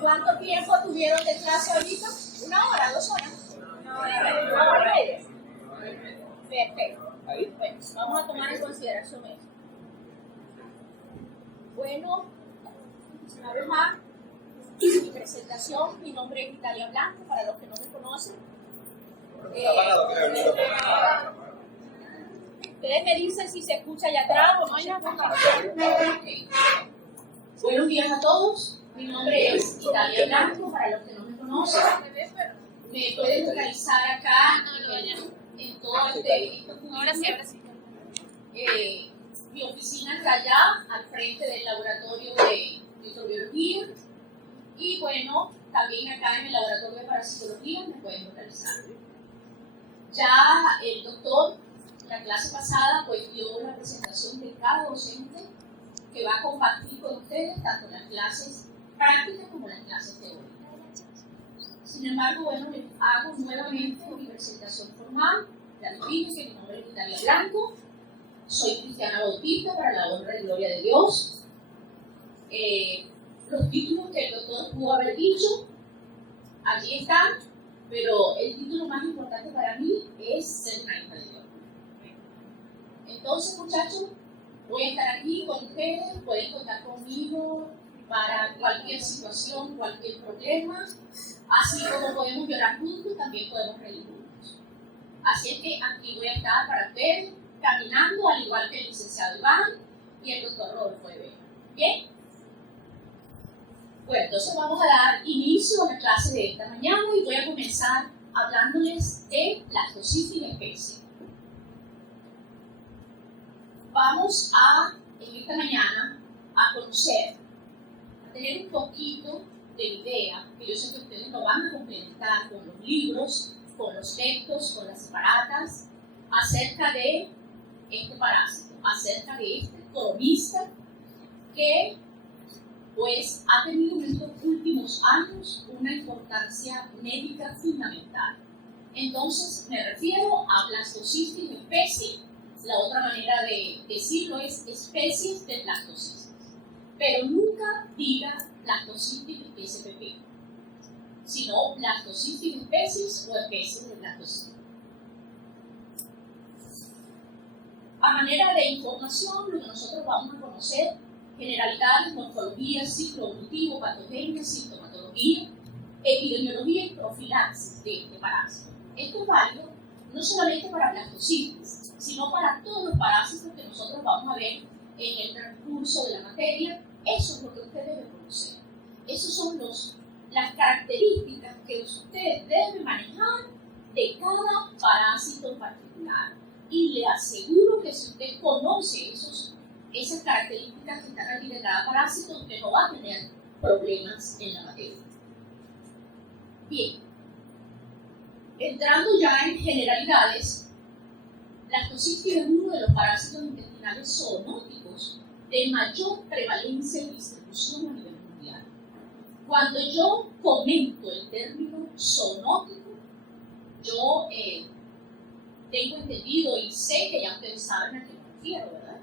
¿Cuánto tiempo tuvieron de clase ahorita? ¿Una hora, 2 horas? Una hora y media. Perfecto. Bueno, vamos a tomar en consideración eso. Bueno, una vez más, mi presentación, mi nombre es Italia Blanco, para los que no me conocen. Ustedes me dicen si se escucha allá atrás o no hay nada. Okay. Buenos días a todos, mi nombre es Italia Blanco, para los que no me conocen. Me pueden localizar acá en todo ahora sí. Mi oficina está allá, al frente del laboratorio de microbiología. Y bueno, también acá en el laboratorio de parasitología me pueden localizar. Ya el doctor, la clase pasada, pues dio una presentación de cada docente que va a compartir con ustedes tanto las clases prácticas como las clases teóricas. Sin embargo, bueno, les hago nuevamente mi presentación formal. Ya les dije que mi nombre es Italia Blanco, soy cristiana bautista para la honra y gloria de Dios. Los títulos que el doctor pudo haber dicho, allí están, pero el título más importante para mí es ser una hija de Dios. Entonces, muchachos, voy a estar aquí con ustedes, pueden contar conmigo para cualquier situación, cualquier problema. Así como podemos llorar juntos, también podemos reír juntos. Así es que aquí voy a estar para ustedes, caminando, al igual que el licenciado Iván y el doctor Rodolfo de Vega. ¿Bien? Bueno, entonces vamos a dar inicio a la clase de esta mañana y voy a comenzar hablándoles de lactocitis en especie. Vamos en esta mañana, a conocer, a tener un poquito de idea, que yo sé que ustedes lo van a complementar con los libros, con los textos, con las separatas, acerca de este parásito, acerca de este cronista que pues ha tenido en estos últimos años una importancia médica fundamental. Entonces me refiero a blastocitis especie. La otra manera de decirlo es especies de blastocitis. Pero nunca diga blastocitis SPP, sino blastocitis especies o especies de blastocitis. A manera de información, lo que nosotros vamos a conocer: generalidades, morfología, ciclo evolutivo, patogenia, sintomatología, epidemiología y profilaxis de este parásito. Esto es válido no solamente para blastocitis, sino para todos los parásitos que nosotros vamos a ver en el transcurso de la materia. Eso es lo que usted debe conocer. Esas son las características que usted debe manejar de cada parásito en particular. Y le aseguro que si usted conoce esas características que están aquí de cada parásito, usted no va a tener problemas en la materia. Bien, entrando ya en generalidades, la blastocitis es uno de los parásitos intestinales zoonóticos de mayor prevalencia y distribución a nivel mundial. Cuando yo comento el término zoonótico, yo tengo entendido y sé que ya ustedes saben a qué me refiero, ¿verdad?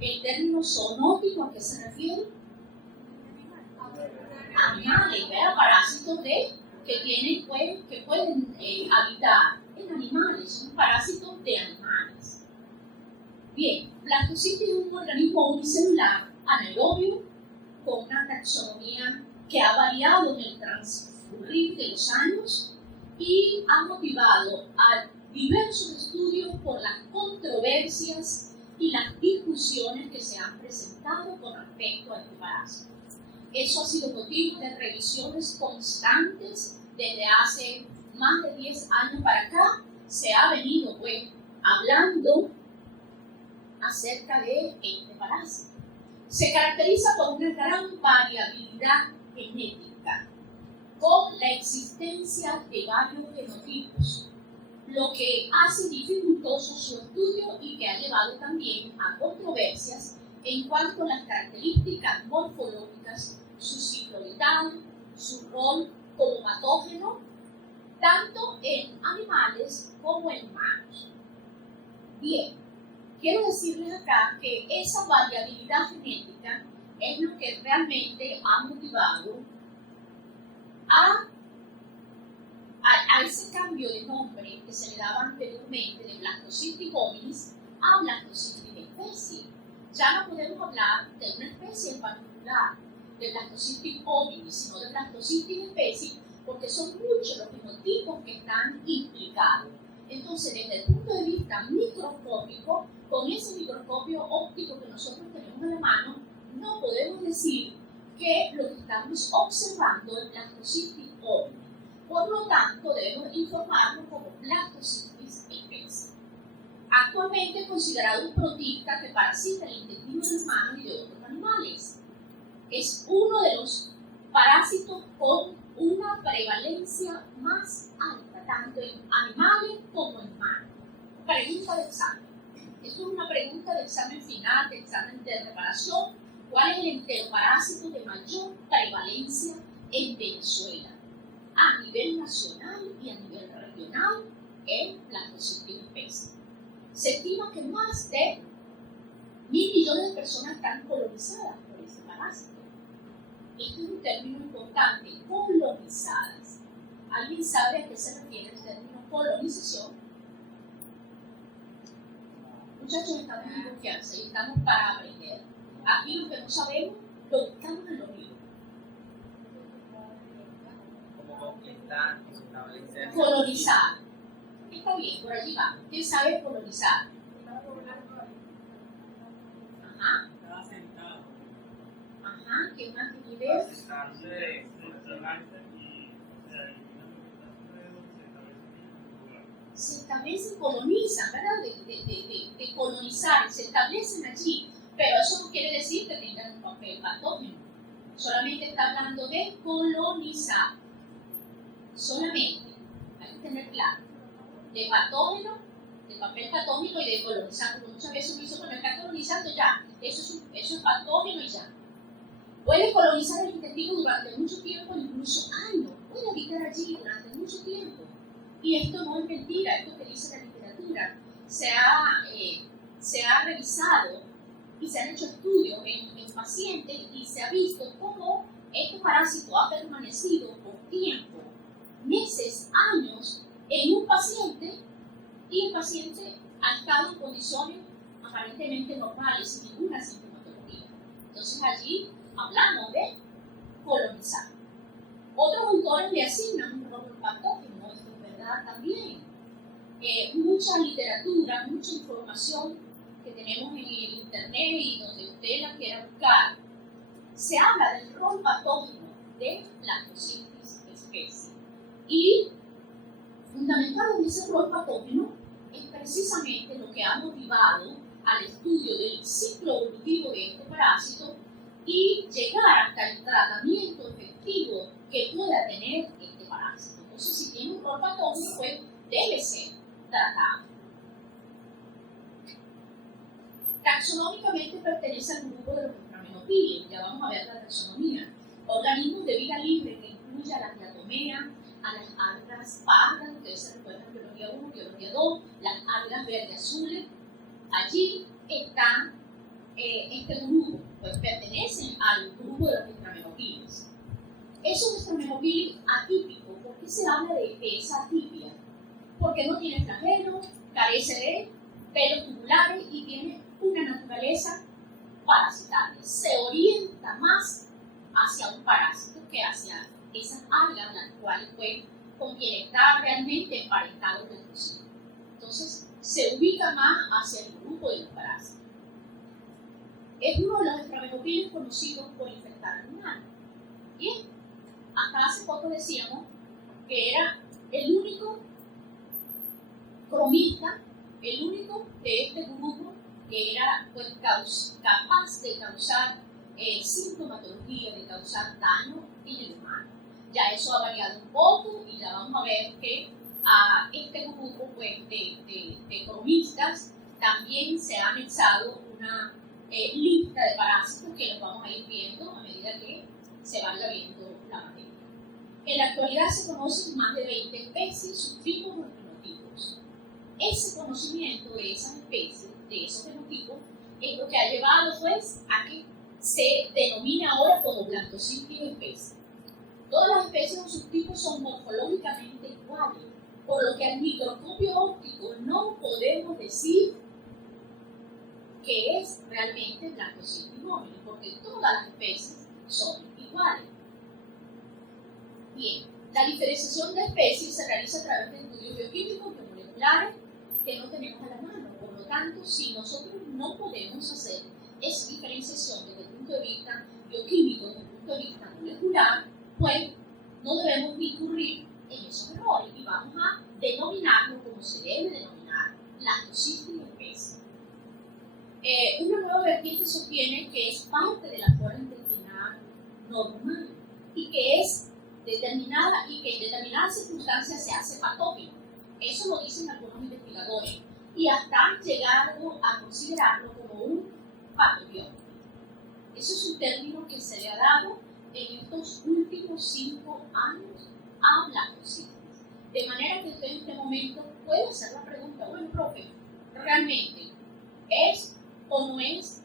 El término zoonótico, ¿a qué se refiere? Animales, ¿verdad? Parásitos que pueden habitar en animales, son parásitos de animales. Bien, blastocitis es un organismo unicelular anaerobio con una taxonomía que ha variado en el transcurrir de los años y ha motivado a diversos estudios por las controversias y las discusiones que se han presentado con respecto a este parásito. Eso ha sido motivo de revisiones constantes desde hace más de 10 años para acá. Se ha venido hablando acerca de este parásito. Se caracteriza por una gran variabilidad genética, con la existencia de varios genotipos, lo que hace dificultoso su estudio y que ha llevado también a controversias en cuanto a las características morfológicas, su ciclo vital, su rol como patógeno, tanto en animales como en humanos. Bien, quiero decirles acá que esa variabilidad genética es lo que realmente ha motivado a ese cambio de nombre que se le daba anteriormente de Blastocystis hominis a Blastocystis especie. Ya no podemos hablar de una especie en particular, de Blastocystis hominis, sino de Blastocystis especie, porque son muchos los fenotipos que están implicados. Entonces, desde el punto de vista microscópico, con ese microscopio óptico que nosotros tenemos en la mano, no podemos decir que lo que estamos observando es Blastocystis hominis. Por lo tanto, debemos informarnos como Blastocystis especie. Actualmente es considerado un protista que parasita el intestino de humanos y de otros animales. Es uno de los parásitos con una prevalencia más alta, tanto en animales como en humanos. Pregunta de examen. Esto es una pregunta de examen final, de examen de reparación. ¿Cuál es el enteroparásito de mayor prevalencia en Venezuela? A nivel nacional y a nivel regional, en Blastocystis especie. Se estima que más de 1.000 millones de personas están colonizadas por ese parásito. Este es un término importante, colonizadas. ¿Alguien sabe a qué se refiere el término colonización? Muchachos, estamos en confianza y estamos para aprender. Aquí lo que no sabemos, lo buscamos en los libros. Colonizar. Está bien, por allí va. ¿Quién sabe colonizar? Ajá. Ajá, ¿qué más tiene que ver? Se establecen, colonizan, ¿verdad? De colonizar, se establecen allí, pero eso no quiere decir que tengan un papel patógeno. Solamente está hablando de colonizar. Solamente, hay que tener claro, de patógeno, de papel patógeno y de colonizar, porque muchas veces uno dice, bueno, está colonizando ya, eso es patógeno y ya. Puede colonizar el intestino durante mucho tiempo, incluso años, puede habitar allí durante mucho tiempo. Y esto no es mentira, esto que dice la literatura, se ha revisado y se han hecho estudios en pacientes y se ha visto cómo este parásito ha permanecido por tiempo, meses, años, en un paciente y el paciente ha estado en condiciones aparentemente normales, sin ninguna sintomatología. Entonces allí hablamos de colonizar. Otros autores le asignan un rol patógeno, esto es verdad también. Mucha literatura, mucha información que tenemos en el internet y donde usted la quiera buscar, se habla del rol patógeno de Blastocystis especie. Y fundamentado en ese rol patógeno es precisamente lo que ha motivado al estudio del ciclo evolutivo de este parásito y llegar hasta el tratamiento efectivo que pueda tener este parásito. Entonces, si tiene un rol patógeno, pues debe ser tratado. Taxonómicamente pertenece al grupo de los Tetramenophilia, ya vamos a ver la taxonomía. Organismos de vida libre que incluye a la diatomea, a las algas pardas, ustedes se recuerdan biología 1, biología 2, las algas verde azules. Allí están este grupo, pues pertenecen al grupo de los Tetramenophiles. Es un Tetramenophilis atípico. ¿Por qué se habla de esa atipia? Porque no tiene flagelo, carece de pelos tubulares y tiene una naturaleza parasitaria. Se orienta más hacia un parásito que hacia esas algas, las cuales pues, con quien está realmente emparentado con sí. Entonces, se ubica más hacia el grupo de los parásitos. Es uno de los Tetramenophiles conocidos por infectar animales. Bien, hasta hace poco decíamos que era el único cromista, el único de este grupo que era pues, capaz de causar sintomatología, de causar daño en el humano. Ya eso ha variado un poco y ya vamos a ver que a este grupo pues, de cromistas también se ha anexado una lista de parásitos que los vamos a ir viendo a medida que se vaya viendo la materia. En la actualidad se conocen más de 20 especies, subtipos o fenotipos. Ese conocimiento de esas especies, de esos fenotipos, es lo que ha llevado pues, a que se denomina ahora como Blastocystis especie. Todas las especies o subtipos son morfológicamente iguales, por lo que al microscopio óptico no podemos decir que es realmente Blastocystis hominis, porque todas las especies son iguales. Bien, la diferenciación de especies se realiza a través de estudios bioquímicos y moleculares que no tenemos a la mano. Por lo tanto, si nosotros no podemos hacer esa diferenciación desde el punto de vista bioquímico, desde el punto de vista molecular, pues no debemos incurrir en esos errores y vamos a denominarlo como se debe denominar, Blastocystis especie. Una nueva vertiente sostiene que es parte de la flora intestinal normal y que es determinada y que en determinadas circunstancias se hace patógeno. Eso lo dicen algunos investigadores y hasta han llegado a considerarlo como un patobiótico. Eso es un término que se le ha dado en estos últimos 5 años a Blastocystis. De manera que usted en este momento puede hacer la pregunta, bueno, profe, ¿realmente es o no es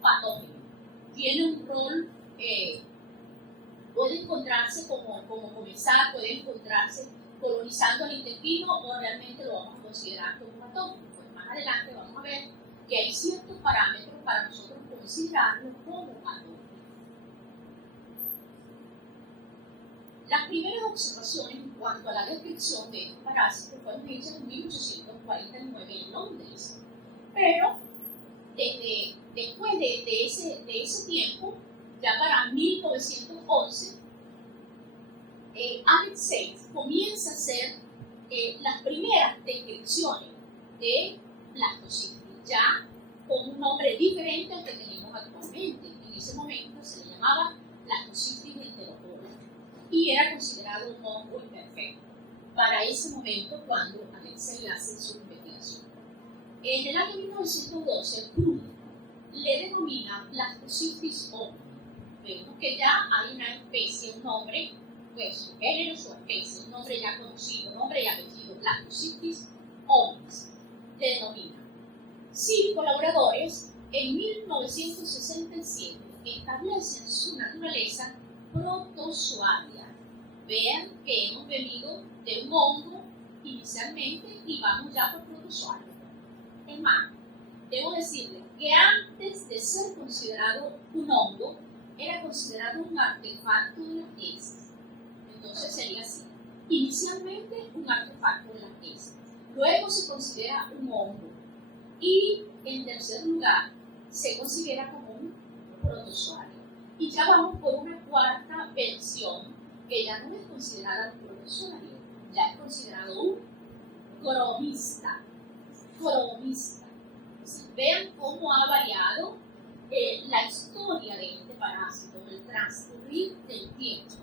patógeno? ¿Tiene un rol? Puede encontrarse como comensal, puede encontrarse colonizando el intestino o realmente lo vamos a considerar como patógeno. Pues más adelante vamos a ver que hay ciertos parámetros para nosotros considerarlo como patógeno. Las primeras observaciones en cuanto a la descripción de estos parásitos fueron hechas en 1849 en Londres, pero después de ese tiempo, ya para 1911, Alex Sayles comienza a hacer las primeras descripciones de Blastocystis, ya con un nombre diferente al que tenemos actualmente. En ese momento se le llamaba Blastocystis enterocola y era considerado un hongo imperfecto para ese momento cuando Alex Sayles hace su investigación. En el año 1912, Brun le denomina Blastocystis hominis. Vemos que ya hay una especie, un nombre, pues su género, su especie, un nombre ya conocido, nombre y apellido, Blastocystis hominis, le denomina. 5 colaboradores en 1967 establecen su naturaleza protozoaria. Vean que hemos venido de un hongo inicialmente y vamos ya por protozoario. Es más, debo decirles que antes de ser considerado un hongo, era considerado un artefacto de las heces. Entonces sería así. Inicialmente un artefacto de las heces. Luego se considera un hongo. Y en tercer lugar, se considera como un protozoario. Y ya vamos por una cuarta versión que ya no es considerada un protozoario, ya es considerado un cromista. Cromista. Vean cómo ha variado la historia de este parásito, el transcurrir del tiempo.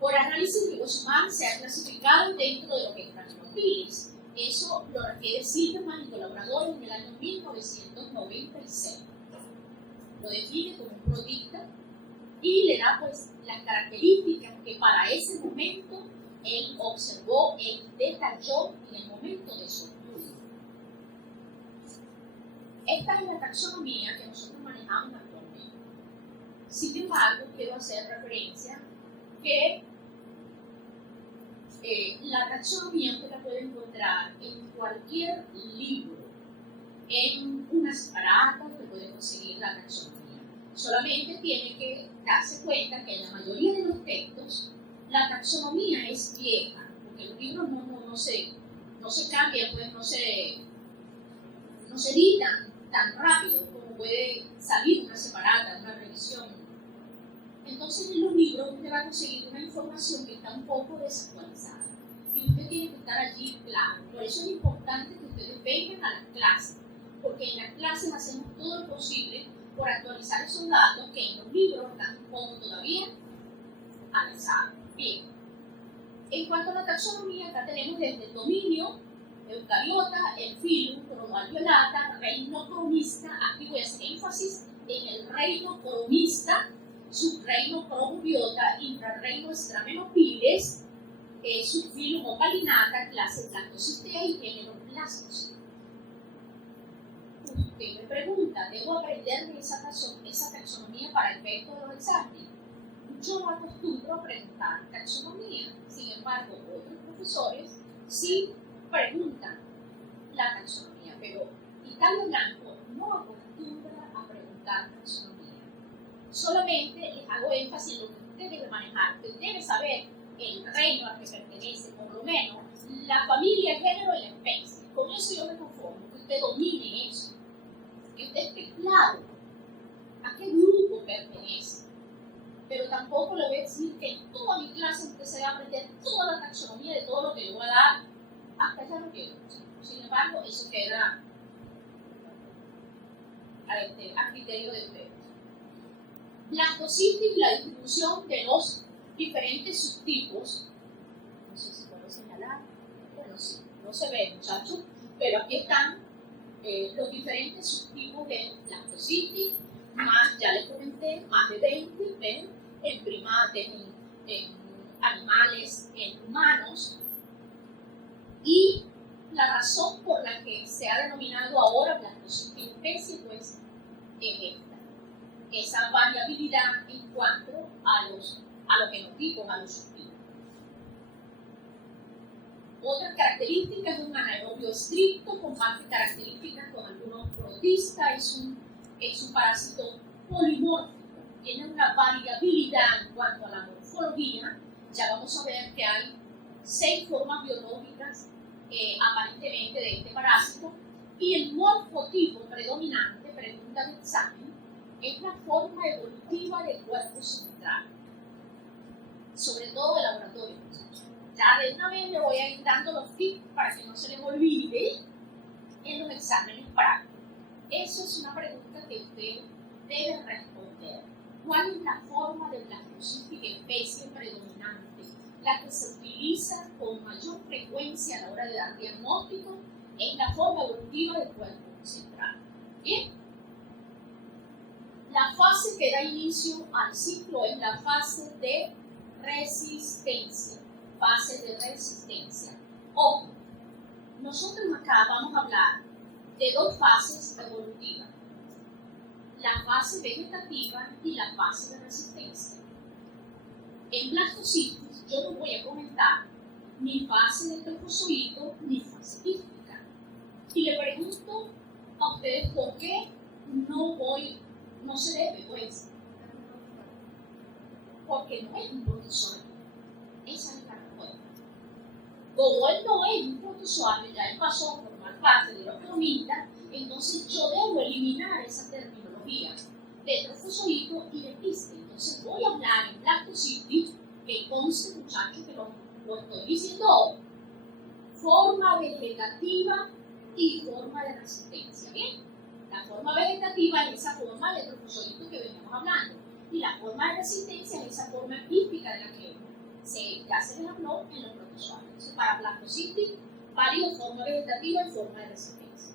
Por análisis ribosomal se ha clasificado dentro de lo que es Phragmiophilis. Eso lo refiere Silverman y colaboradores en el año 1996. Lo define como un protista y le da pues las características que para ese momento él observó, él detalló en el momento de su estudio. Esta es la taxonomía que nosotros manejamos actualmente. Sin embargo, quiero hacer referencia que la taxonomía usted la puede encontrar en cualquier libro, en una separata usted puede conseguir la taxonomía. Solamente tiene que darse cuenta que en la mayoría de los textos la taxonomía es vieja, porque los libros no se cambian, pues no se editan tan rápido como puede salir una separata, una revisión. Entonces en los libros usted va a conseguir una información que está un poco desactualizada y usted tiene que estar allí claro. Por eso es importante que ustedes vengan a las clases, porque en las clases hacemos todo lo posible por actualizar esos datos que en los libros están un poco todavía avanzados. Bien, en cuanto a la taxonomía, acá tenemos desde el dominio, eucariota, el filum, cromalviolata, reino cromista. Aquí voy a hacer énfasis en el reino cromista, subreino cromobiota, intrarreino Stramenopides, subfilum opalinata, clase Blastocystea y género Blastocystea. Usted me pregunta, ¿debo aprender de esa taxonomía para el efecto de los exámenes? Yo no acostumbro a preguntar taxonomía. Sin embargo, otros profesores sí preguntan la taxonomía, pero Italia Blanco no acostumbra a preguntar taxonomía. Solamente les hago énfasis en lo que usted debe manejar. Usted debe saber el reino al que pertenece, por lo menos la familia, el género y la especie. Con eso yo me conformo, que usted domine eso, que usted esté claro a qué grupo pertenece. Pero tampoco le voy a decir que en toda mi clase usted se va a aprender toda la taxonomía de todo lo que le voy a dar. Hasta allá no quiero. Sin embargo, eso queda a criterio de ustedes. Blastocitis y la distribución de los diferentes subtipos. No sé si puedo señalar. Bueno, sí, no se ve, muchachos, pero aquí están los diferentes subtipos de blastocitis, más, ya les comenté, más de 20, ¿ven? En primates, en animales, en humanos. Y la razón por la que se ha denominado ahora blastocitis especie, pues, es esta. Esa variabilidad en cuanto a los genotipos, a los subtipos. Otras características de un anaerobio estricto, comparte características con algunos protistas, es un parásito polimórfico, tiene una variabilidad en cuanto a la morfología. Ya vamos a ver que hay 6 formas biológicas aparentemente de este parásito, y el morfotipo predominante, pregunta de examen, es la forma evolutiva del cuerpo central, sobre todo de laboratorio. Ya de una vez le voy a ir dando los tips para que no se les olvide en los exámenes prácticos. Eso es una pregunta que usted debe responder. ¿Cuál es la forma de blastocitis especie predominante? La que se utiliza con mayor frecuencia a la hora de dar diagnóstico es la forma evolutiva del cuerpo central. ¿Bien? La fase que da inicio al ciclo es la fase de resistencia. Fase de resistencia. Ojo, nosotros acá vamos a hablar de 2 fases evolutivas. La fase vegetativa y la fase de resistencia. En blastocitis yo no voy a comentar ni fase de trofozoito ni fase quística. Y le pregunto a ustedes por qué no se debe, pues, porque no es un protozoario. Esa es la respuesta. Como él no es un protozoario, ya él pasó a formar parte de los cronistas, entonces yo debo eliminar esa terminología de trofozoito y de quiste. Entonces voy a hablar en blastocitis, que conste, muchachos, que lo estoy diciendo hoy, forma vegetativa y forma de resistencia. ¿Bien? La forma vegetativa es esa forma de trofozoito que veníamos hablando, y la forma de resistencia es esa forma quística de la que ya se les habló en los protozoarios. Entonces, para blastocitis, válido forma vegetativa y forma de resistencia.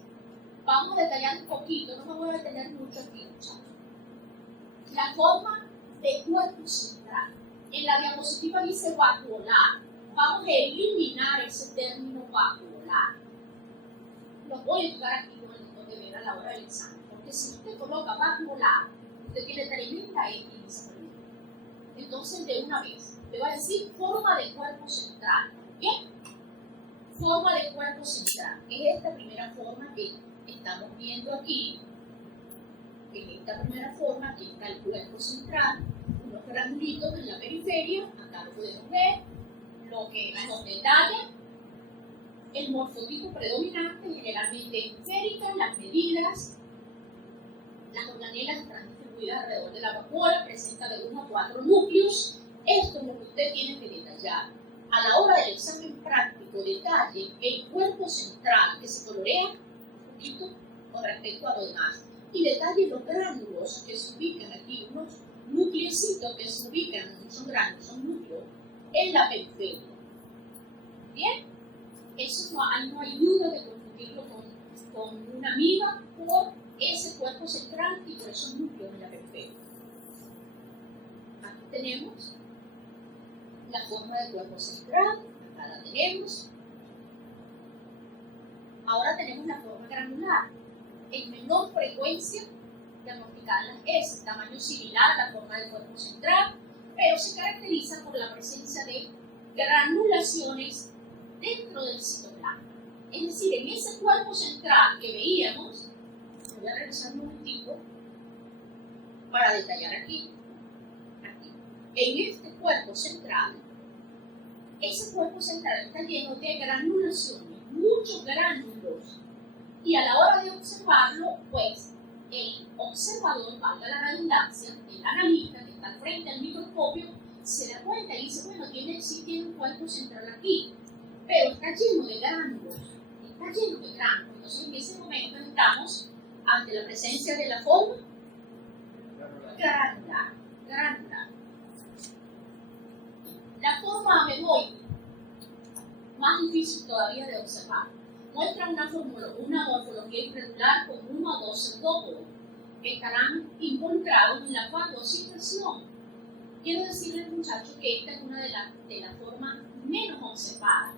Vamos a detallar un poquito, no me voy a detener mucho aquí, muchachos. La forma de cuerpo central. En la diapositiva dice vacuolar. Vamos a eliminar ese término vacuolar. Los voy a ayudar aquí con el doctor de ver a la hora del examen, porque si usted coloca vacuolar, usted tiene tremenda X en esa pregunta. Entonces, de una vez, le voy a decir forma de cuerpo central. ¿Bien? Forma de cuerpo central. Es esta primera forma que estamos viendo aquí. En esta primera forma, aquí está el cuerpo central, unos granulitos en la periferia, acá lo podemos ver, lo que nos detalla el morfotipo predominante, generalmente esférica, las medidas, las organelas están distribuidas alrededor de la vacuola, presenta de 1 a 4 núcleos. Esto es lo que usted tiene que detallar. A la hora del examen práctico, detalle el cuerpo central que se colorea un poquito con respecto a lo demás. Y detalle los gránulos que se ubican aquí, unos nucleocitos que se ubican, no son gránulos, son núcleos, en la periferia. ¿Bien? Eso no hay duda de confundirlo con una amiba por ese cuerpo central y por esos núcleos en la periferia. Aquí tenemos la forma del cuerpo central, acá la tenemos. Ahora tenemos la forma granular. en menor frecuencia diagnosticar las heces, tamaño similar a la forma del cuerpo central, pero se caracteriza por la presencia de granulaciones dentro del citoplasma. Es decir, en ese cuerpo central que veíamos, voy a regresar un momentico para detallar aquí. En este cuerpo central, ese cuerpo central está lleno de granulaciones, muchos gránulos, y a la hora de observarlo, pues el observador, valga la redundancia, el analista que está al frente al microscopio, se da cuenta y dice, bueno, sí tiene un cuerpo central aquí, pero está lleno de gránulos, Entonces en ese momento estamos ante la presencia de la forma granular. La forma ameboide, más difícil todavía de observar, muestra una morfología irregular con uno o dos pseudópodos que estarán involucrados en la fagocitación. Quiero decirles, muchachos, que esta es una de las formas menos observadas.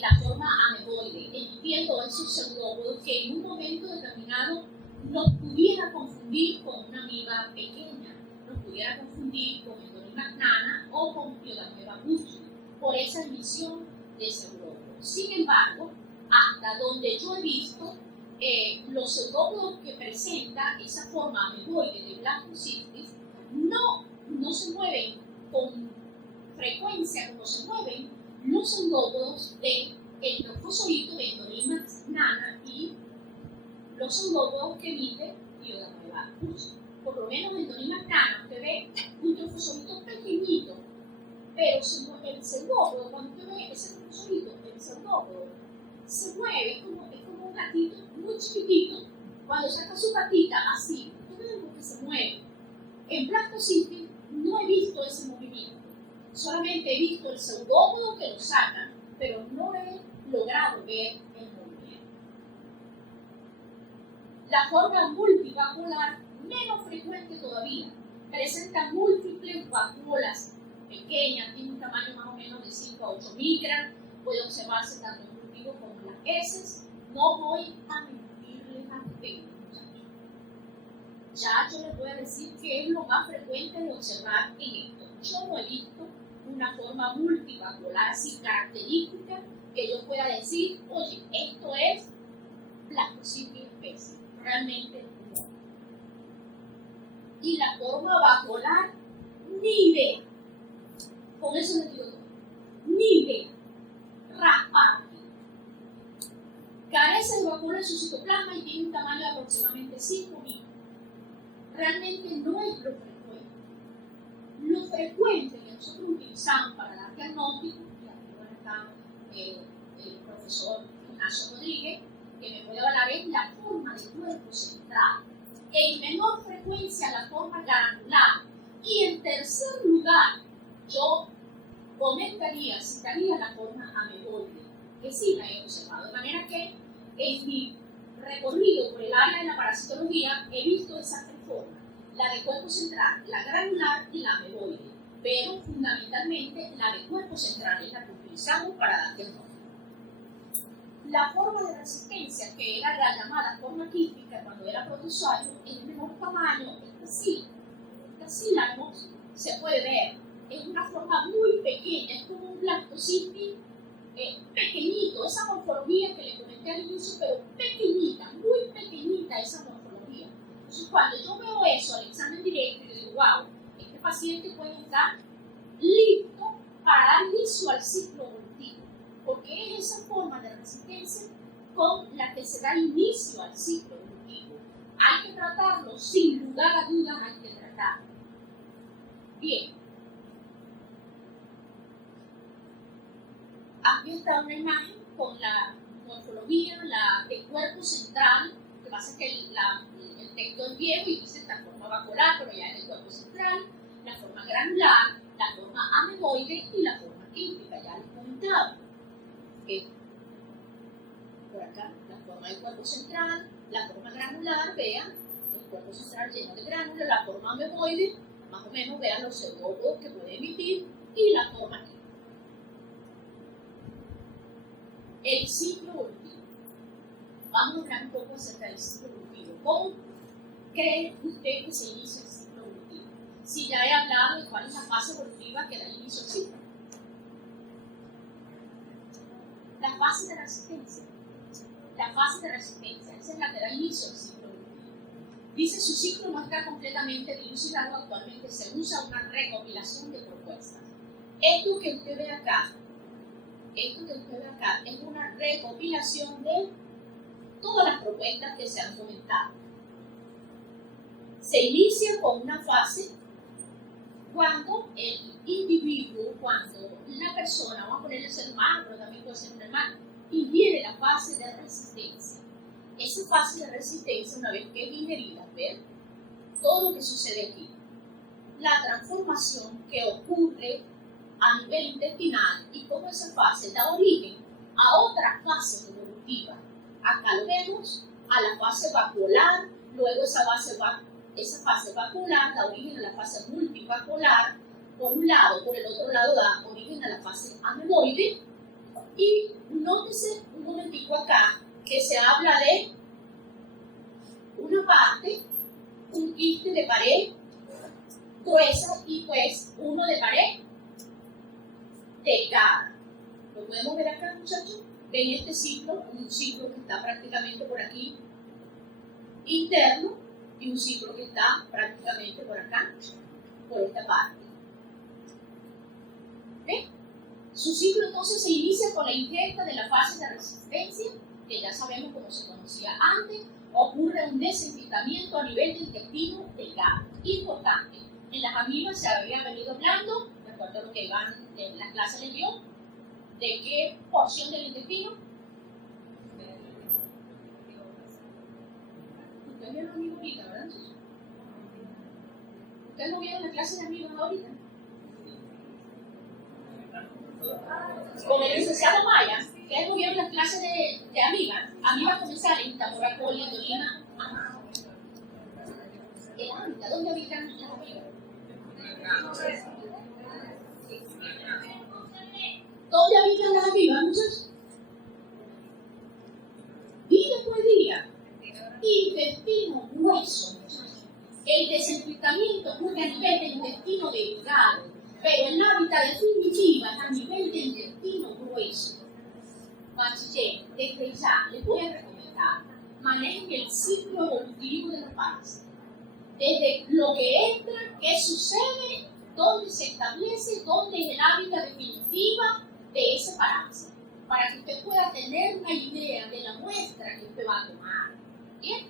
La forma ameboide, emitiendo esos pseudópodos que en un momento determinado nos pudiera confundir con una amiba pequeña, nos pudiera confundir con Endorima knana o con Pyodamoeba bushy, por esa emisión de pseudópodos. Sin embargo, hasta donde yo he visto, los pseudópodos que presenta esa forma ameboide de blastocystis no se mueven con frecuencia como se mueven los pseudópodos del neurofosfolito de Endorima knana y los pseudópodos que emite Pyodamoeba bushy. Por lo menos en Endorima knana usted ve un neurofosfolito pequeñito, pero el pseudópodo, cuando usted ve ese neurofosfolito, el pseudópodo se mueve, es como un gatito muy chiquitito. Cuando saca su patita así, usted ve porque se mueve. En blastocystis no he visto ese movimiento, solamente he visto el pseudópodo que lo sacan, pero no he logrado ver el movimiento. La forma multivacuolar, menos frecuente todavía, presenta múltiples vacuolas pequeñas, tiene un tamaño más o menos de 5 a 8 micras, puede observarse tanto en cultivos como en las heces. No voy a mentirles a ustedes, muchachos. Ya yo les voy a decir qué es lo más frecuente de observar en esto. Yo no he visto una forma multivacuolar así característica que yo pueda decir, oye, esto es blastocystis especie. Realmente no. Y la forma vacuolar, ni idea. Con eso les digo todo. Ni idea. Raspado. Carece de vacuola en su citoplasma y tiene un tamaño de aproximadamente 5 micras. Realmente no es lo frecuente. Lo frecuente que nosotros utilizamos para dar diagnóstico, y aquí está el profesor Ignacio Rodríguez, que me puede hablar, es la forma del cuerpo central. En menor frecuencia la forma granular. Y en tercer lugar, yo citaría la forma ameboide, que sí la he observado. De manera que en mi recorrido por el área de la parasitología he visto esas tres formas: la de cuerpo central, la granular y la ameboide. Pero fundamentalmente la de cuerpo central es la que utilizamos para dar diagnóstico. La forma de resistencia, que era la llamada forma quística cuando era protozoario, es menor tamaño. Esta sí la vemos, se puede ver. Es una forma muy pequeña, es como un blastocystis pequeñito, esa morfología que le comenté al inicio, pero pequeñita, muy pequeñita esa morfología. Entonces, cuando yo veo eso al examen directo, yo digo, wow, este paciente puede estar listo para dar inicio al ciclo evolutivo, porque es esa forma de resistencia con la que se da inicio al ciclo evolutivo. Hay que tratarlo, sin lugar a dudas, hay que tratarlo. Bien. Aquí está una imagen con la morfología del cuerpo central. Lo que pasa es que el texto es viejo y dice la forma vacuolar, pero ya en el cuerpo central, la forma granular, la forma ameboide y la forma quística. Ya les comentaba. Por acá, la forma del cuerpo central, la forma granular, vean, el cuerpo central lleno de gránulos, la forma ameboide, más o menos vean los pseudópodos que puede emitir, y la forma quística. El ciclo evolutivo. vamos a hablar un poco acerca del ciclo evolutivo. ¿Cómo cree usted que se inicia el ciclo evolutivo? Si ya he hablado de cuál es la fase evolutiva que da inicio al ciclo. La fase de resistencia. La fase de resistencia, esa es la que da inicio al ciclo evolutivo. Dice, su ciclo no está completamente dilucidado actualmente, se usa una recopilación de propuestas. Esto que usted ve acá es una recopilación de todas las propuestas que se han comentado. Se inicia con una fase cuando el individuo, cuando la persona, vamos a ponerle el ser humano, pero también puede ser un animal, ingiere la fase de resistencia. Esa fase de resistencia, una vez que es ingerida, ¿ver? Todo lo que sucede aquí. La transformación que ocurre a nivel intestinal y cómo esa fase da origen a otra fase evolutiva. Acá lo vemos, a la fase vacuolar, luego esa fase vacuolar da origen a la fase multivacuolar, por un lado, por el otro lado da origen a la fase ameloide, y nótese un momentico acá que se habla de una parte, un quiste de pared gruesa y pues uno de pared delgada. ¿Lo podemos ver acá, muchachos? Ven este ciclo, un ciclo que está prácticamente por aquí interno y un ciclo que está prácticamente por acá, por esta parte. ¿Ven? Su ciclo entonces se inicia con la ingesta de la fase de resistencia, que ya sabemos cómo se conocía antes. Ocurre un desenquistamiento a nivel del intestino delgado. Importante, en las amibas se había venido hablando, de acuerdo a lo que Iván en la clase le dio, de qué porción del intestino. Ustedes vieron amibas ahorita, ¿verdad? ¿Ustedes no vieron la clase de amibas ahorita? Con el licenciado Maya, ustedes no vieron la clase de amibas comensales, Itamora, poliendolina, el hábitat, ¿dónde habitan las amibas? ¿Dónde habitan las amibas, muchachos? Día después de día, intestino grueso, muchachos. El desenquistamiento ocurre a nivel del intestino delgado, pero el hábitat definitiva a nivel del intestino grueso. Bachiller, desde ya les voy a recomendar, manejen el ciclo evolutivo de la fase. Desde lo que entra, qué sucede, dónde se establece, dónde es el hábitat definitiva de ese parásito, para que usted pueda tener una idea de la muestra que usted va a tomar. ¿Bien?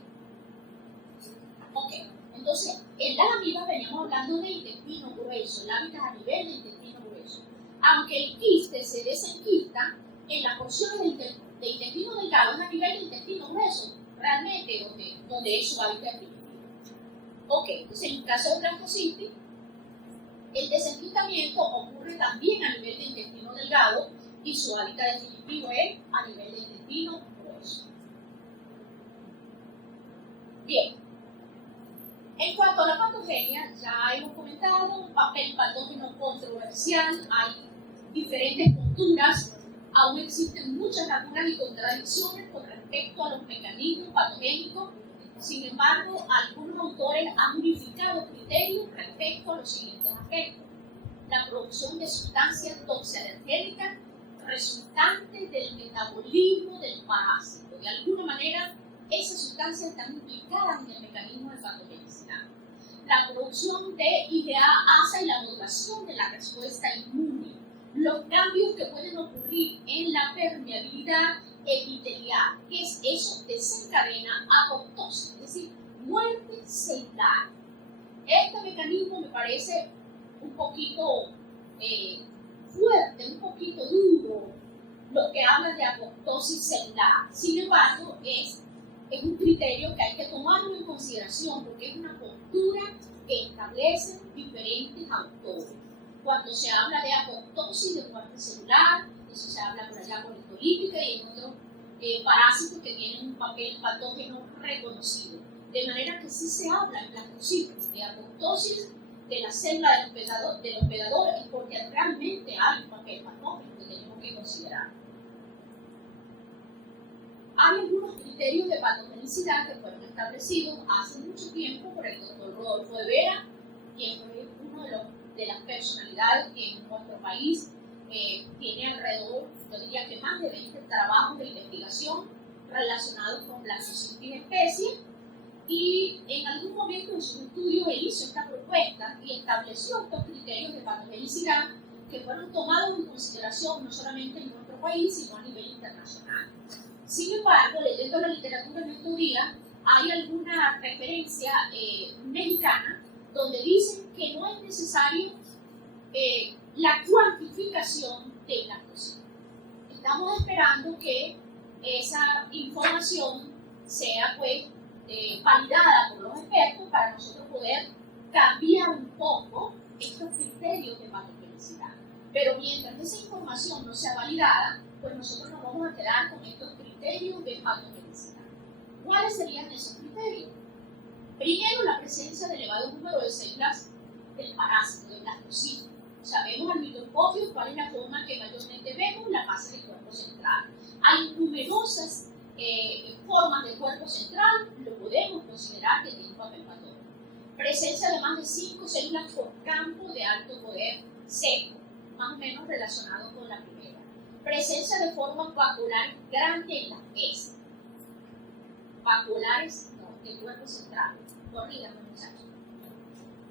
Ok, entonces, en las amibas veníamos hablando del intestino grueso, el hábitat a nivel del intestino grueso. Aunque el quiste se desenquista, en la porción del intestino delgado es a nivel del intestino grueso, realmente donde es su hábitat definitivo. Ok, entonces en el caso de blastocitis, el desenquistamiento ocurre también a nivel del intestino delgado y su hábitat definitivo es a nivel del intestino grueso. Bien, en cuanto a la patogenia, ya hemos comentado, un papel patógeno controversial, hay diferentes posturas. Aún existen muchas lagunas y contradicciones con respecto a los mecanismos patogénicos. Sin embargo, algunos autores han unificado criterios respecto a los siguientes aspectos: la producción de sustancias toxinergénicas resultantes del metabolismo del parásito. De alguna manera, esas sustancias están implicadas en el mecanismo de patogenicidad. La producción de IgA asa y la modulación de la respuesta inmune. Los cambios que pueden ocurrir en la permeabilidad epitelial, que es eso, desencadena apoptosis, es decir, muerte celular. Este mecanismo me parece un poquito fuerte, un poquito duro, lo que habla de apoptosis celular. Sin embargo, es un criterio que hay que tomarlo en consideración porque es una postura que establecen diferentes autores. Cuando se habla de apoptosis de muerte celular, eso se habla por allá por histolítica y en otros parásitos que tienen un papel patógeno reconocido. De manera que sí se habla en blastocitis de apoptosis de la célula del hospedador, es porque realmente hay un papel patógeno que tenemos que considerar. Hay algunos criterios de patogenicidad que fueron establecidos hace mucho tiempo por el doctor Rodolfo de Vera, quien fue uno de las personalidades que en nuestro país tiene alrededor, yo diría que más de 20 trabajos de investigación relacionados con blastocistis especie, y en algún momento en su estudio él hizo esta propuesta y estableció estos criterios de patogenicidad que fueron tomados en consideración no solamente en nuestro país, sino a nivel internacional. Sin embargo, leyendo la literatura en estos días, hay alguna referencia mexicana donde dicen que no es necesario la cuantificación de la lactosa. Estamos esperando que esa información sea pues validada por los expertos para nosotros poder cambiar un poco estos criterios de patogenicidad. Pero mientras esa información no sea validada, pues nosotros nos vamos a quedar con estos criterios de patogenicidad. ¿Cuáles serían esos criterios? Primero, la presencia de elevado número de células del parásito, del blastocisto. Sabemos al microscopio cuál es la forma que mayormente vemos, la fase del cuerpo central. Hay numerosas formas del cuerpo central, lo podemos considerar que tiene un papel patógeno. Presencia de más de 5 células por campo de alto poder seco, más o menos relacionado con la primera. Presencia de formas vaculares grandes en las heces. Vaculares, no, del cuerpo central. Corrígame, muchachos.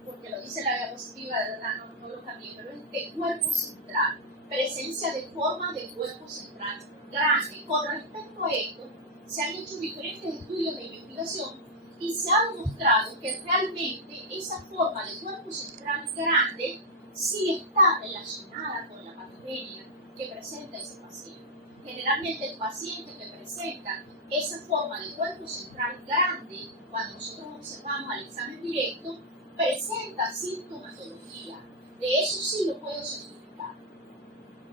Porque lo dice la diapositiva, de verdad, no lo cambié, pero es de cuerpo central. Presencia de formas del cuerpo central grande. Con respecto a esto, se han hecho diferentes estudios de investigación y se ha demostrado que realmente esa forma de cuerpo central grande sí está relacionada con la patogenia que presenta ese paciente. Generalmente el paciente que presenta esa forma de cuerpo central grande, cuando nosotros observamos al examen directo, presenta sintomatología. De eso sí lo puedo certificar.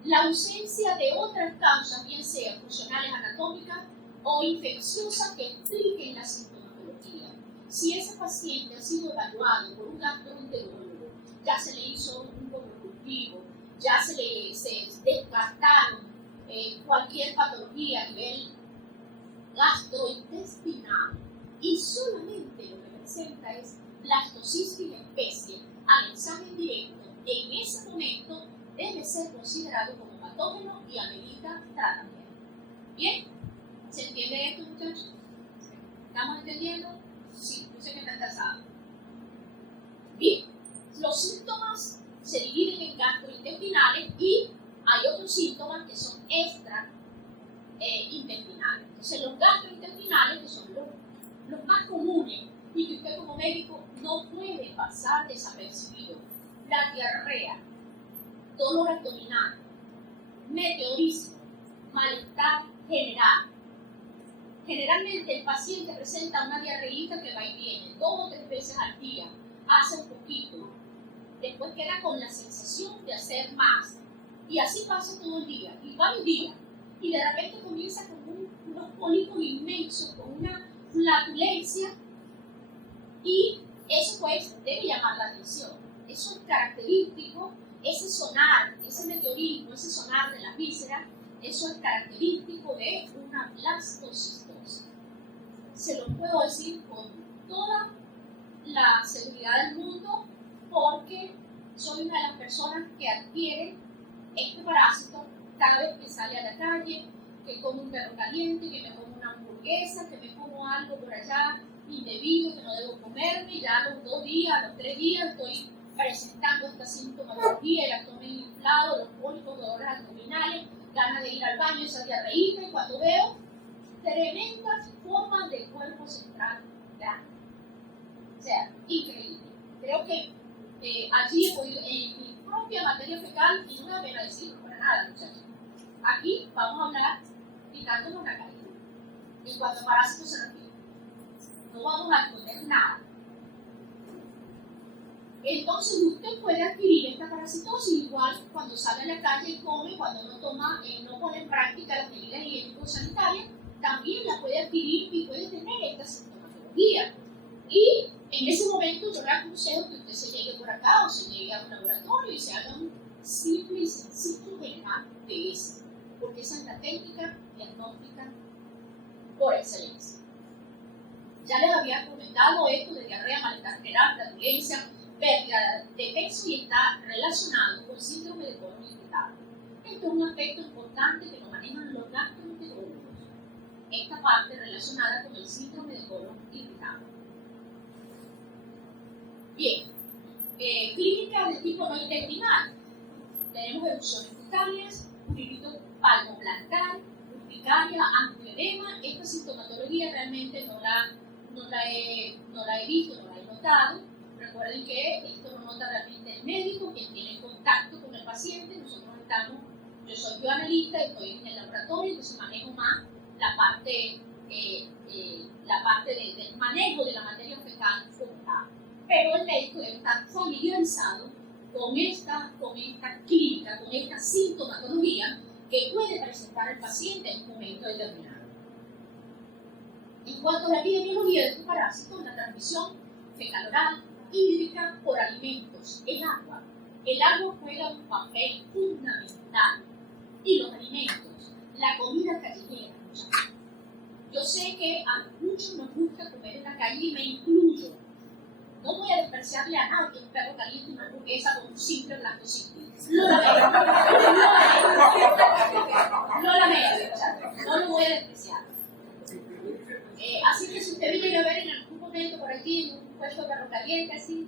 La ausencia de otras causas, bien sean funcionales anatómicas o infecciosas que expliquen la sintomatología. Si ese paciente ha sido evaluado por un gastroenterólogo, ya se le hizo un colonoscopio, ya se descartaron cualquier patología a nivel gastrointestinal y solamente lo que presenta es blastocisis especie al examen directo, en ese momento debe ser considerado como patógeno y amerita tratamiento. ¿Bien? ¿Se entiende esto, muchachos? ¿Estamos entendiendo? Sí, yo sé que están cansados. Bien, los síntomas se dividen en gastrointestinales y hay otros síntomas que son extraintestinales. Entonces, los gastrointestinales, que son los más comunes y que usted como médico no puede pasar desapercibido: la diarrea, dolor abdominal, meteorismo, malestar general. Generalmente el paciente presenta una diarreíta que va y viene 2 o 3 veces al día, hace un poquito, después queda con la sensación de hacer más, y así pasa todo el día, y varios días, y de repente comienza con unos pólipos inmensos, con una flatulencia, y eso pues debe llamar la atención. Eso es característico, ese sonar, ese meteorismo, ese sonar de las vísceras, eso es característico de una blastocistosis. Se lo puedo decir con toda la seguridad del mundo porque soy una de las personas que adquiere este parásito cada vez que sale a la calle, que como un perro caliente, que me como una hamburguesa, que me como algo por allá indebido que no debo comerme, ya a los 2 días, a los 3 días estoy presentando esta sintomatología, el abdomen inflado, los pólipos, dolores abdominales, ganas de ir al baño, esa diarreíta, y cuando veo tremendas formas del cuerpo central grande. O sea, increíble. Creo que allí he podido, en mi propia materia fecal, y no me da pena decirlo para nada, muchachos. Aquí vamos a hablar picándonos la cabeza. En cuanto a parásitos se refiere, no vamos a esconder nada. Entonces usted puede adquirir esta parasitosis igual cuando sale a la calle y come, cuando no toma, no pone en práctica las medidas higiénico-sanitarias, también la puede adquirir y puede tener esta sintomatología. Y en ese momento yo le aconsejo que usted se llegue por acá o se llegue a un laboratorio y se haga un simple y sencillo DNA de esto, porque esa es la técnica diagnóstica por excelencia. Ya les había comentado esto de diarrea, malestar general, flatulencia, pérdida de peso y está relacionado con síndrome de colon irritable. Esto es un aspecto importante que lo manejan los gastroenterólogos. Esta parte relacionada con el síndrome de colon irritable. Bien, clínica de tipo no intestinal. Tenemos erupciones cutáneas, prurito palmoblancar, urticaria, angioedema. Esta sintomatología realmente no la he visto, no la he notado. Recuerden que esto lo nota realmente el médico, quien tiene contacto con el paciente. Nosotros yo soy bioanalista, estoy en el laboratorio, entonces manejo más la parte del manejo de la materia fecal como tal. Pero el médico debe estar familiarizado con esta clínica, con esta sintomatología que puede presentar el paciente en un momento determinado. En cuanto a la epidemiología de estos parásitos, la transmisión fecal oral, hídrica por alimentos, el agua. El agua juega un papel fundamental. Y los alimentos, la comida callejera. Yo sé que a muchos nos gusta comer en la calle y me incluyo. No voy a despreciarle a nadie un perro caliente y una hamburguesa con un simple lactosíntetico. No lo voy a despreciar. Así que si usted viene a ver en algún momento por aquí en un puesto de perro caliente, así,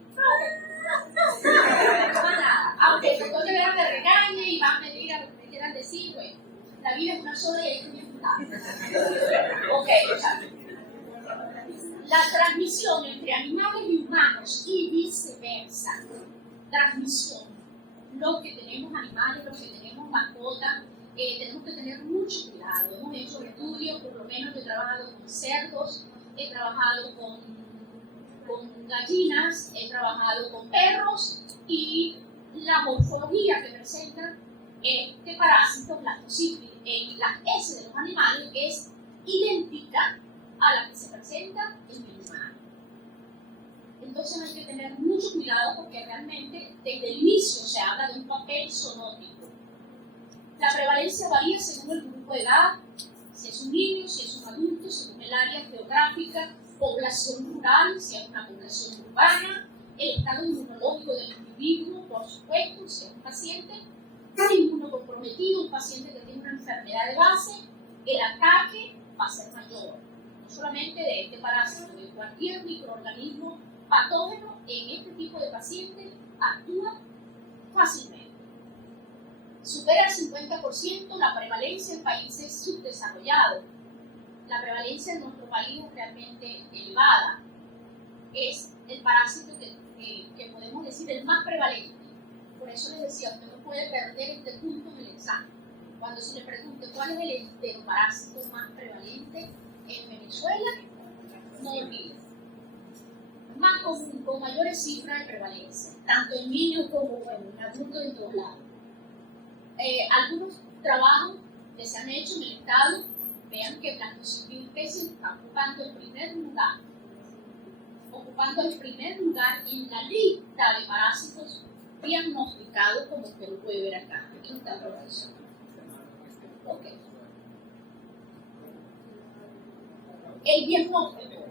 aunque el doctor de me regañe y va a medir a lo que me quieran decir, bueno, la vida es una sola y hay que disfrutarla. Ok, la transmisión entre animales y humanos y viceversa. Transmisión. Los que tenemos animales, los que tenemos mascotas, tenemos que tener mucho cuidado. Hemos hecho estudios, por lo menos he trabajado con cerdos, he trabajado con gallinas, he trabajado con perros y la morfología que presenta este parásito, en las heces de los animales, es idéntica a la que se presenta en el humano. Entonces hay que tener mucho cuidado porque realmente desde el inicio se habla de un papel zoonótico. La prevalencia varía según el grupo de edad, si es un niño, si es un adulto, según el área geográfica, población rural, si es una población urbana, el estado inmunológico del individuo, por supuesto, si es un paciente inmunocomprometido, un paciente que tiene una enfermedad de base, el ataque va a ser mayor. No solamente de este parásito, de cualquier microorganismo patógeno en este tipo de pacientes actúa fácilmente. Supera el 50% la prevalencia en países subdesarrollados. La prevalencia en nuestro país es realmente elevada. Es el parásito que podemos decir el más prevalente. Por eso les decía, usted no puede perder este punto en el examen. Cuando se le pregunte cuál es el enteroparásito más prevalente en Venezuela, no olvide. Más común, con mayores cifras de prevalencia, tanto en niños como en adultos en todos lados. Algunos trabajos que se han hecho en el estado, vean que Blastocystis especies está ocupando el primer lugar en la lista de parásitos diagnosticados, como usted lo puede ver acá. Aquí está el profesor. Okay. El diagnóstico.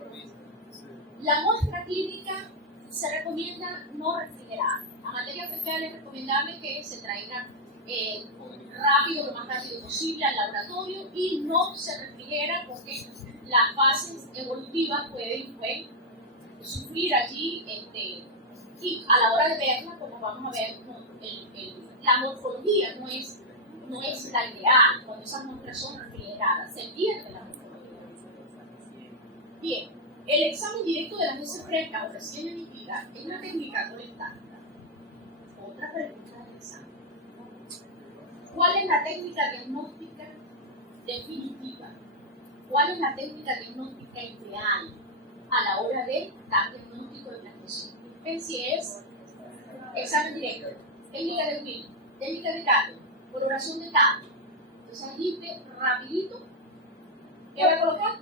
La muestra clínica se recomienda no refrigerar. A materia fecal es recomendable que se traiga rápido, lo más rápido posible al laboratorio y no se refrigera porque las fases evolutivas pueden sufrir allí y a la hora de verla, como vamos a ver, la morfología no es la ideal cuando esas muestras son refrigeradas, se pierde la morfología. Bien, el examen directo de las heces frescas o recién emitidas es una técnica colectándula. Otra pregunta del examen. ¿Cuál es la técnica diagnóstica definitiva? ¿Cuál es la técnica diagnóstica ideal a la hora de dar diagnóstico de Blastocystis? Si es examen directo, técnica de Will, técnica de Cato, coloración de Cato. Entonces aquí rapidito, ¿qué voy a colocar?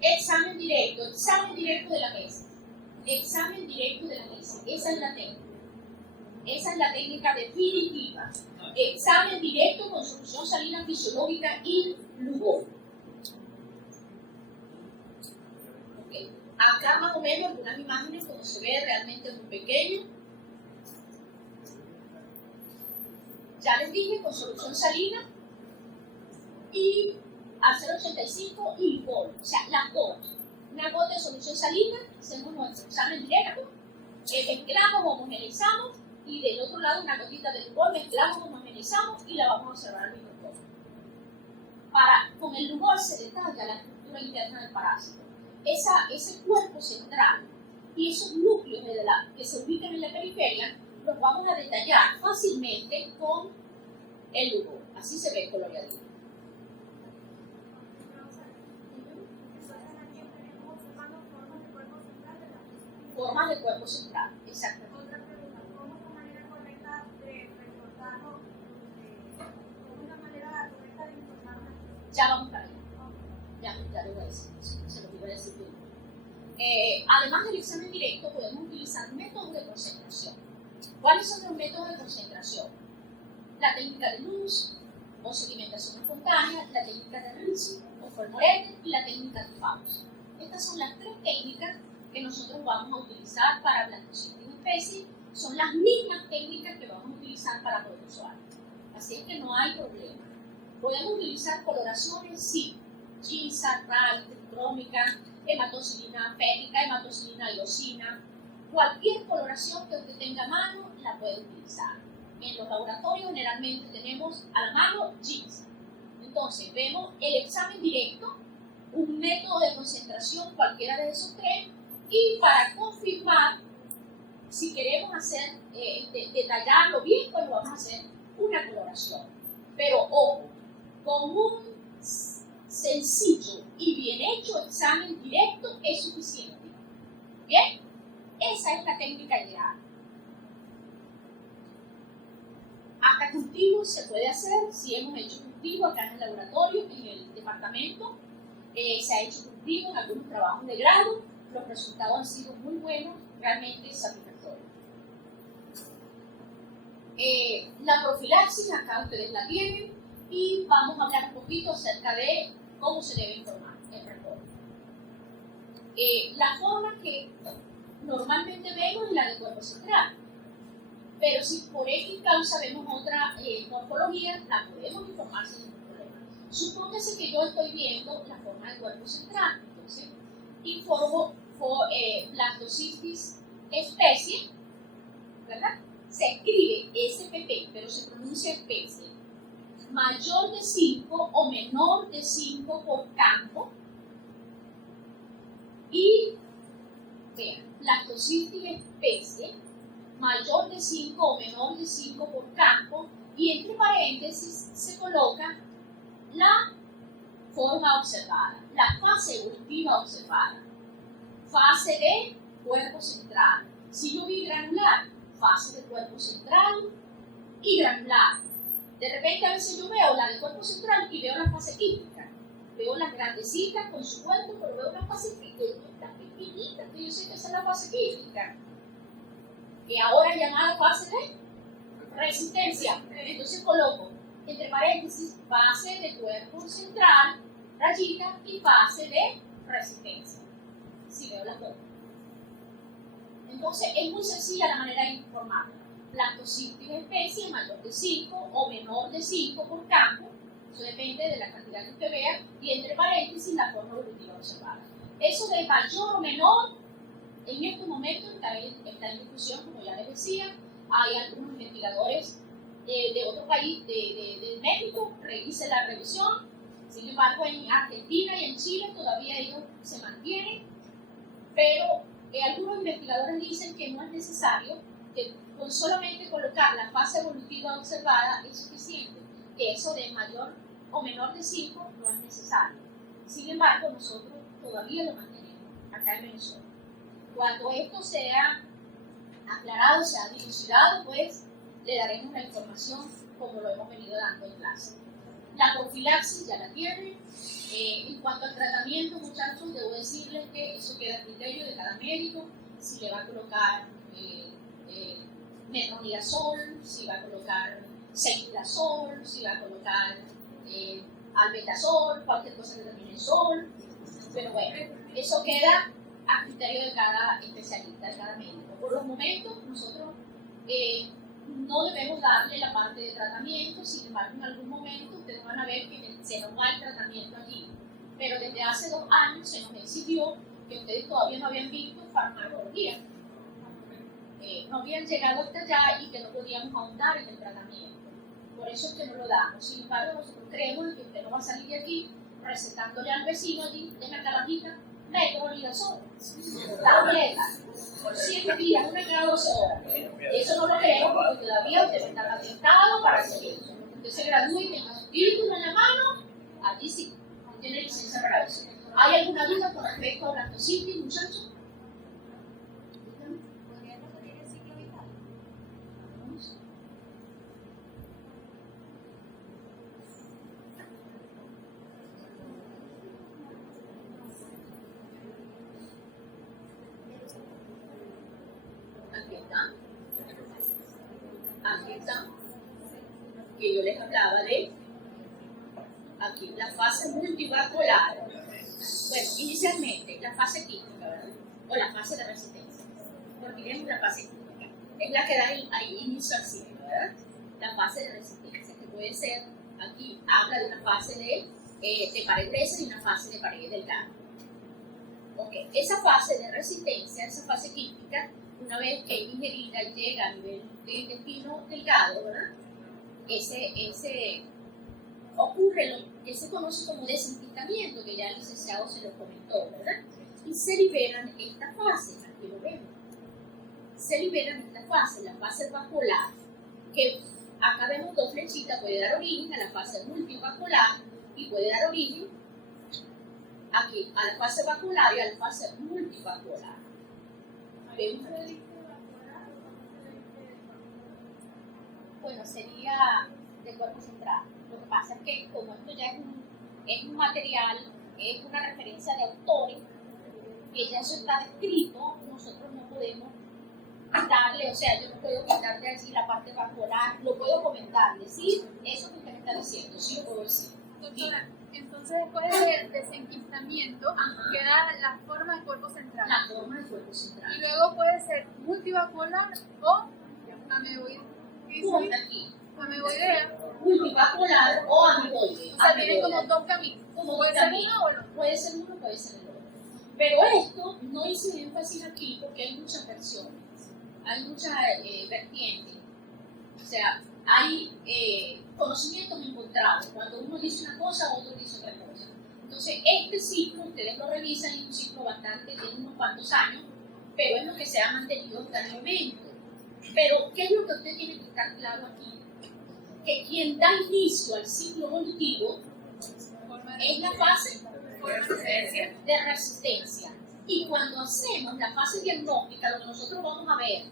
Examen directo de la mesa. Examen directo de la mesa. Esa es la técnica. Esa es la técnica definitiva. Examen directo con solución salina fisiológica in lugo. vemos algunas imágenes como se ve realmente muy pequeño. Ya les dije, con solución salina y al 0,85 y gol, o sea, las gotas. Una gota de solución salina, hacemos nuestro examen directo, mezclamos, homogeneizamos y del otro lado una gotita de Lugol, mezclamos, homogeneizamos y la vamos a observar al microscopio. Con el Lugol se detalla la estructura interna del parásito. Ese cuerpo central y esos núcleos que se ubican en la periferia los vamos a detallar fácilmente con el Lugol. Así se ve coloreadito. Formas de cuerpo central, exactamente. Otra pregunta, ¿cómo es la manera correcta de recortarlo? ¿Cómo es la manera correcta de informarlo? Ya vamos para allá. Ya lo voy a decir, se lo iba a decir bien. Además del examen directo, podemos utilizar métodos de concentración. ¿Cuáles son los métodos de concentración? La técnica de luz o sedimentación espontánea, la técnica de Rizzi o Formorete y la técnica de Faust. Estas son las tres técnicas que nosotros vamos a utilizar para Blastocystis especie. Son las mismas técnicas que vamos a utilizar para protozoarios. Así es que no hay problema. ¿Podemos utilizar coloraciones? Sí. Ginseng, Wright, tricrómica, hematocilina fética, hematocilina iosina. Cualquier coloración que usted tenga a mano la puede utilizar. En los laboratorios generalmente tenemos a la mano Ginseng. Entonces vemos el examen directo, un método de concentración, cualquiera de esos tres, y para confirmar si queremos hacer, detallarlo bien, pues vamos a hacer una coloración. Pero ojo, con un sencillo y bien hecho examen directo es suficiente. ¿Bien? Esa es la técnica ideal. Hasta cultivos se puede hacer, si hemos hecho cultivo acá en el laboratorio, en el departamento, se ha hecho cultivo en algunos trabajos de grado, los resultados han sido muy buenos, realmente satisfactorios. La profilaxis, acá ustedes la tienen, y vamos a hablar un poquito acerca de cómo se debe informar el reporte. La forma que normalmente vemos es la del cuerpo central, pero si por X causa vemos otra morfología, la podemos informar sin ningún problema. Supóngase que yo estoy viendo la forma del cuerpo central, entonces informo Blastocystis especie, ¿verdad? Se escribe SPP, pero se pronuncia especie, mayor de 5 o menor de 5 por campo, y vean, Blastocystis especie, mayor de 5 o menor de 5 por campo, y entre paréntesis se coloca la forma observada, la fase evolutiva observada. Fase de cuerpo central. Si yo vi granular, fase de cuerpo central y granular. De repente a veces yo veo la del cuerpo central y veo la fase química. Veo las grandecitas con su cuerpo, pero veo una fase pequeñita, que yo sé que esa es la fase química. Que ahora es llamada fase de resistencia. Entonces coloco entre paréntesis fase de cuerpo central, rayita, y fase de resistencia. Si veo las dos. Entonces es muy sencilla la manera de informarlo. Blastocystis especie mayor de 5 o menor de 5 por campo, eso depende de la cantidad que usted vea, y entre paréntesis la forma evolutiva observada. Eso de mayor o menor, en este momento está en discusión, como ya les decía. Hay algunos investigadores de otro país, de México, hice la revisión. Sin embargo, en Argentina y en Chile todavía ellos se mantienen, pero algunos investigadores dicen que no es necesario, que con solamente colocar la fase evolutiva observada es suficiente, que eso de mayor o menor de 5 no es necesario. Sin embargo, nosotros todavía lo mantenemos acá en Venezuela. Cuando esto sea aclarado, sea dilucidado, pues le daremos la información como lo hemos venido dando en clase. La profilaxis ya la tienen. En cuanto al tratamiento, muchachos, debo decirles que eso queda a criterio de cada médico, si le va a colocar metronidazol, si va a colocar ceftriaxona, si va a colocar albendazol, cualquier cosa que termine en sol. Pero bueno, eso queda a criterio de cada especialista, de cada médico. Por los momentos, nosotros no debemos darle la parte de tratamiento, sin embargo, en algún momento ustedes van a ver que se nos va el tratamiento allí. Pero desde hace 2 años se nos exigió que ustedes todavía no habían visto farmacología. No habían llegado hasta allá y que no podíamos ahondar en el tratamiento. Por eso es que no lo damos. Sin embargo, nosotros creemos que usted no va a salir de aquí recetándole al vecino allí, tenga carajita, metronidazol, tableta, por 7 días, 1 cada 12 horas. Eso no lo queremos porque todavía usted no está atentado para hacer eso. Usted se gradúe y tenga su título en la mano, allí sí, tiene licencia para eso. ¿Hay alguna duda con respecto a lactocitis, muchachos? ¿Podría referir el ciclo vital? Aquí está. Aquí está. Que yo les hablaba de aquí, la fase multivacular. Bueno, inicialmente la fase química, ¿verdad? O la fase de resistencia. Olvidemos la fase química. Es la que da ahí inicio al ciclo, ¿verdad? La fase de resistencia, que puede ser, aquí habla de una fase de pared gruesa y una fase de pared delgada. Ok, esa fase de resistencia, esa fase química, una vez que es ingerida y llega a nivel de intestino delgado, ¿verdad? Ocurre lo que se conoce como desenquistamiento, que ya el licenciado se lo comentó, ¿verdad? Y se liberan esta fase, aquí lo vemos. Se liberan esta fase, la fase vascular, que acá vemos 2 flechitas, puede dar origen a la fase multivascular y puede dar origen aquí a la fase vascular y a la fase multivascular. Vemos. Bueno, sería del cuerpo central. Lo que pasa es que como esto ya es un material, es una referencia de autores, que ya eso está descrito, nosotros no podemos quitarle, o sea, yo no puedo quitar de allí la parte vascular, lo puedo comentar, decir eso que usted me está diciendo, sí lo puedo decir. Doctora, entonces después del desenquistamiento queda la forma del cuerpo central. La forma del cuerpo central. Y luego puede ser multivascular o ameboidea. Multivascular o amiloide. O sea, tienen como 2 caminos. Puede ser uno o no. Puede ser uno, puede ser el otro. Pero esto no hice énfasis aquí porque hay muchas versiones, hay muchas vertientes. O sea, hay conocimientos encontrados. Cuando uno dice una cosa, otro dice otra cosa. Entonces, este ciclo, ustedes lo revisan, es un ciclo bastante, tiene unos cuantos años, pero es lo que se ha mantenido hasta el momento. Pero, ¿qué es lo que usted tiene que estar claro aquí? Que quien da inicio al ciclo evolutivo es la fase de resistencia. Y cuando hacemos la fase diagnóstica, lo que nosotros vamos a ver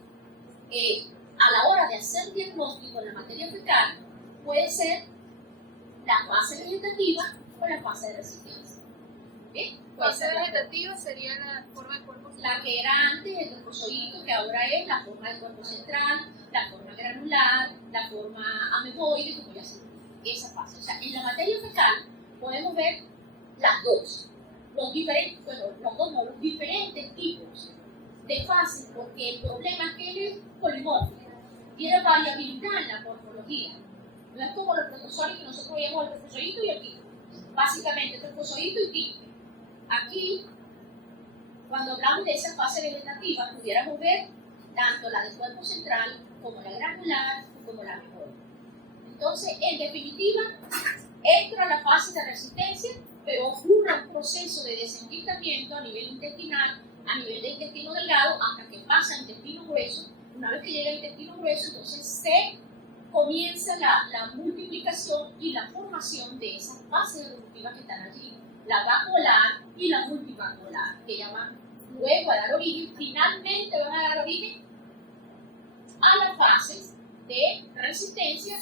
a la hora de hacer diagnóstico en la materia fecal puede ser la fase vegetativa o la fase de resistencia. ¿Bien? La fase vegetativa sería la forma del cuerpo central. La que era antes el trofozoito, que ahora es la forma del cuerpo central, la forma granular, la forma ameboide, como ya se dice, esa fase. O sea, en la materia fecal podemos ver las dos, los diferentes tipos de fases, porque el problema es que él es polimórfico, tiene variabilidad en la morfología. No es como los protozoarios que nosotros veíamos el trofozoito y el quiste. Básicamente, trofozoito y quiste. Aquí, cuando hablamos de esa fase vegetativa, pudiéramos ver tanto la del cuerpo central como la granular como la ameboide. Entonces, en definitiva, entra la fase de resistencia, pero ocurre un proceso de desenquistamiento a nivel intestinal, a nivel de intestino delgado, hasta que pasa al intestino grueso. Una vez que llega al intestino grueso, entonces se comienza la multiplicación y la formación de esas fases evolutivas que están allí, la vascular y la multivascular, que ya van luego a dar origen, finalmente van a dar origen a las fases de resistencia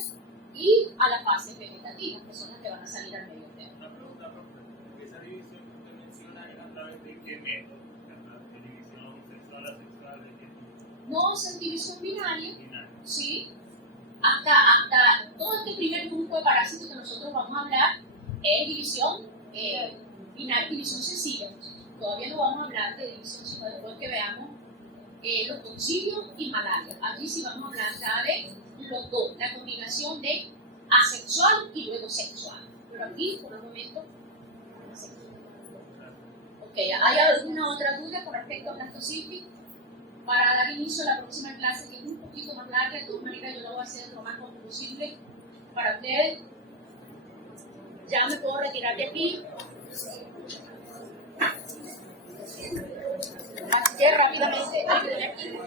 y a las fases vegetativas, que son las que van a salir al medio termo. Una pregunta, profe. Esa división que usted menciona es a través de qué método, ¿verdad? ¿De división sexual, asexual, de qué tipo? No es división binaria, Binaria. ¿sí? Hasta todo este primer grupo de parásitos que nosotros vamos a hablar es división binaria, división sencilla. todavía no vamos a hablar de división, sino después que veamos los toxicios y malaria. Aquí sí vamos a hablar ya de los dos, la combinación de asexual y luego sexual. Pero aquí, por el momento, asexual. Ok, ¿hay alguna otra duda con respecto a blastocitis? Para dar inicio a la próxima clase, que es un poquito más larga, de todas maneras yo la voy a hacer lo más corto posible para ustedes. Ya me puedo retirar de aquí. Así que rápidamente, aquí.